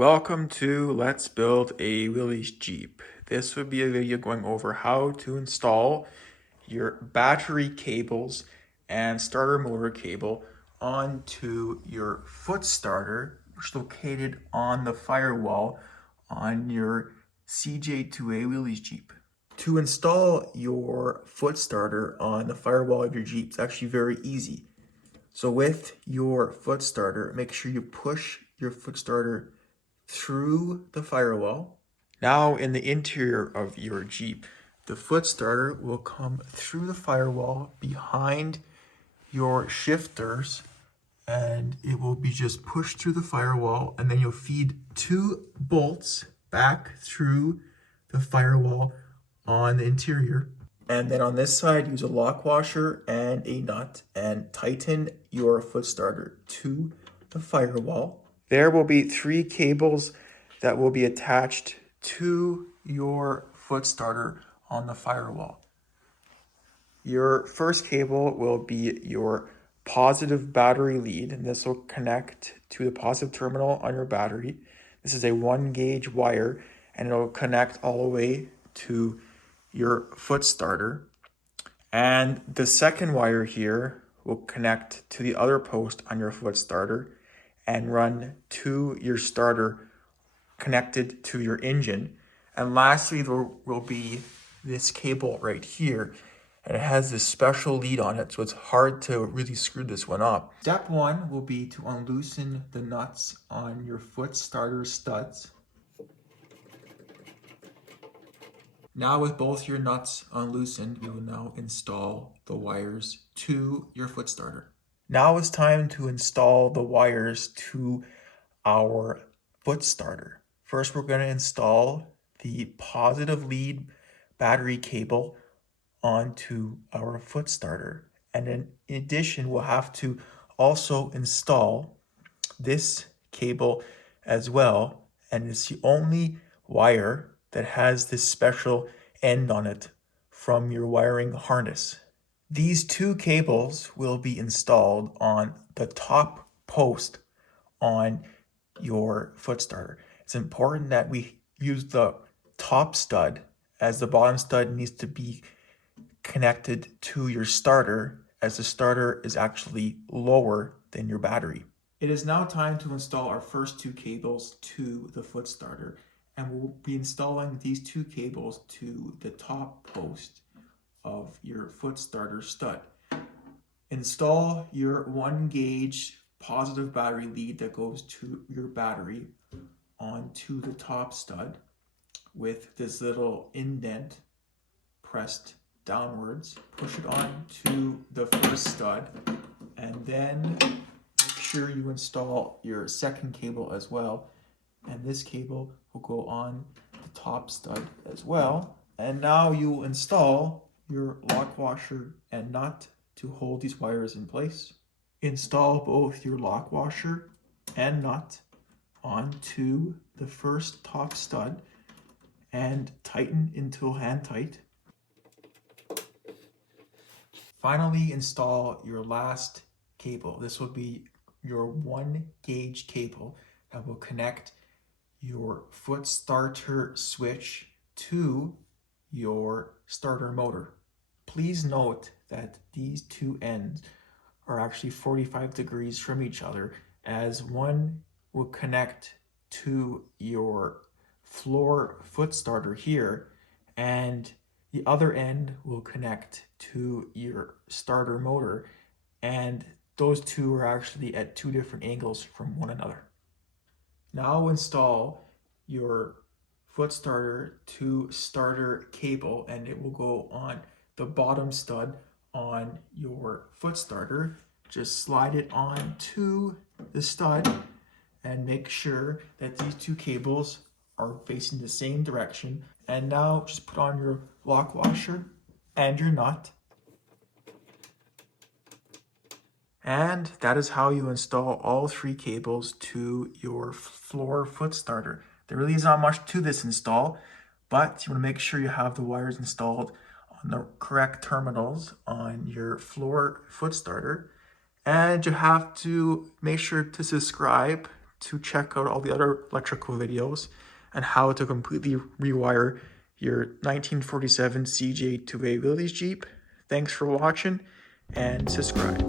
Welcome to Let's Build a Willys Jeep. This would be a video going over how to install your battery cables and starter motor cable onto your foot starter, which is located on the firewall on your CJ2A Willys Jeep. To install your foot starter on the firewall of your Jeep, it's actually very easy. So with your foot starter, make sure you push your foot starter through the firewall. Now in the interior of your Jeep, the foot starter will come through the firewall behind your shifters, and it will be just pushed through the firewall, and then you'll feed two bolts back through the firewall on the interior. And then on this side, use a lock washer and a nut and tighten your foot starter to the firewall. There will be three cables that will be attached to your foot starter on the firewall. Your first cable will be your positive battery lead, and this will connect to the positive terminal on your battery. This is a 1-gauge wire, and it'll connect all the way to your foot starter. And the second wire here will connect to the other post on your foot starter and run to your starter connected to your engine. And lastly, there will be this cable right here, and it has this special lead on it, so it's hard to really screw this one up. Step one will be to unloosen the nuts on your foot starter studs. Now with both your nuts unloosened, you will now install the wires to your foot starter. Now it's time to install the wires to our foot starter. First, we're going to install the positive lead battery cable onto our foot starter. And then in addition, we'll have to also install this cable as well. And it's the only wire that has this special end on it from your wiring harness. These two cables will be installed on the top post on your foot starter. It's important that we use the top stud, as the bottom stud needs to be connected to your starter, as the starter is actually lower than your battery. It is now time to install our first two cables to the foot starter, and we'll be installing these two cables to the top post of your foot starter stud. Install your 1-gauge positive battery lead that goes to your battery onto the top stud with this little indent pressed downwards. Push it onto the first stud, and then make sure you install your second cable as well, and this cable will go on the top stud as well. And now you will install your lock washer and nut to hold these wires in place. Install both your lock washer and nut onto the first top stud and tighten until hand tight. Finally, install your last cable. This will be your 1-gauge cable that will connect your foot starter switch to your starter motor. Please note that these two ends are actually 45 degrees from each other, as one will connect to your floor foot starter here, and the other end will connect to your starter motor, and those two are actually at two different angles from one another. Now install your foot starter to starter cable, and it will go on the bottom stud on your foot starter. Just slide it onto the stud and make sure that these two cables are facing the same direction. And now just put on your lock washer and your nut. And that is how you install all three cables to your floor foot starter. There really is not much to this install, but you want to make sure you have the wires installed on the correct terminals on your floor foot starter. And you have to make sure to subscribe to check out all the other electrical videos and how to completely rewire your 1947 CJ to a Willys Jeep. Thanks for watching and subscribe.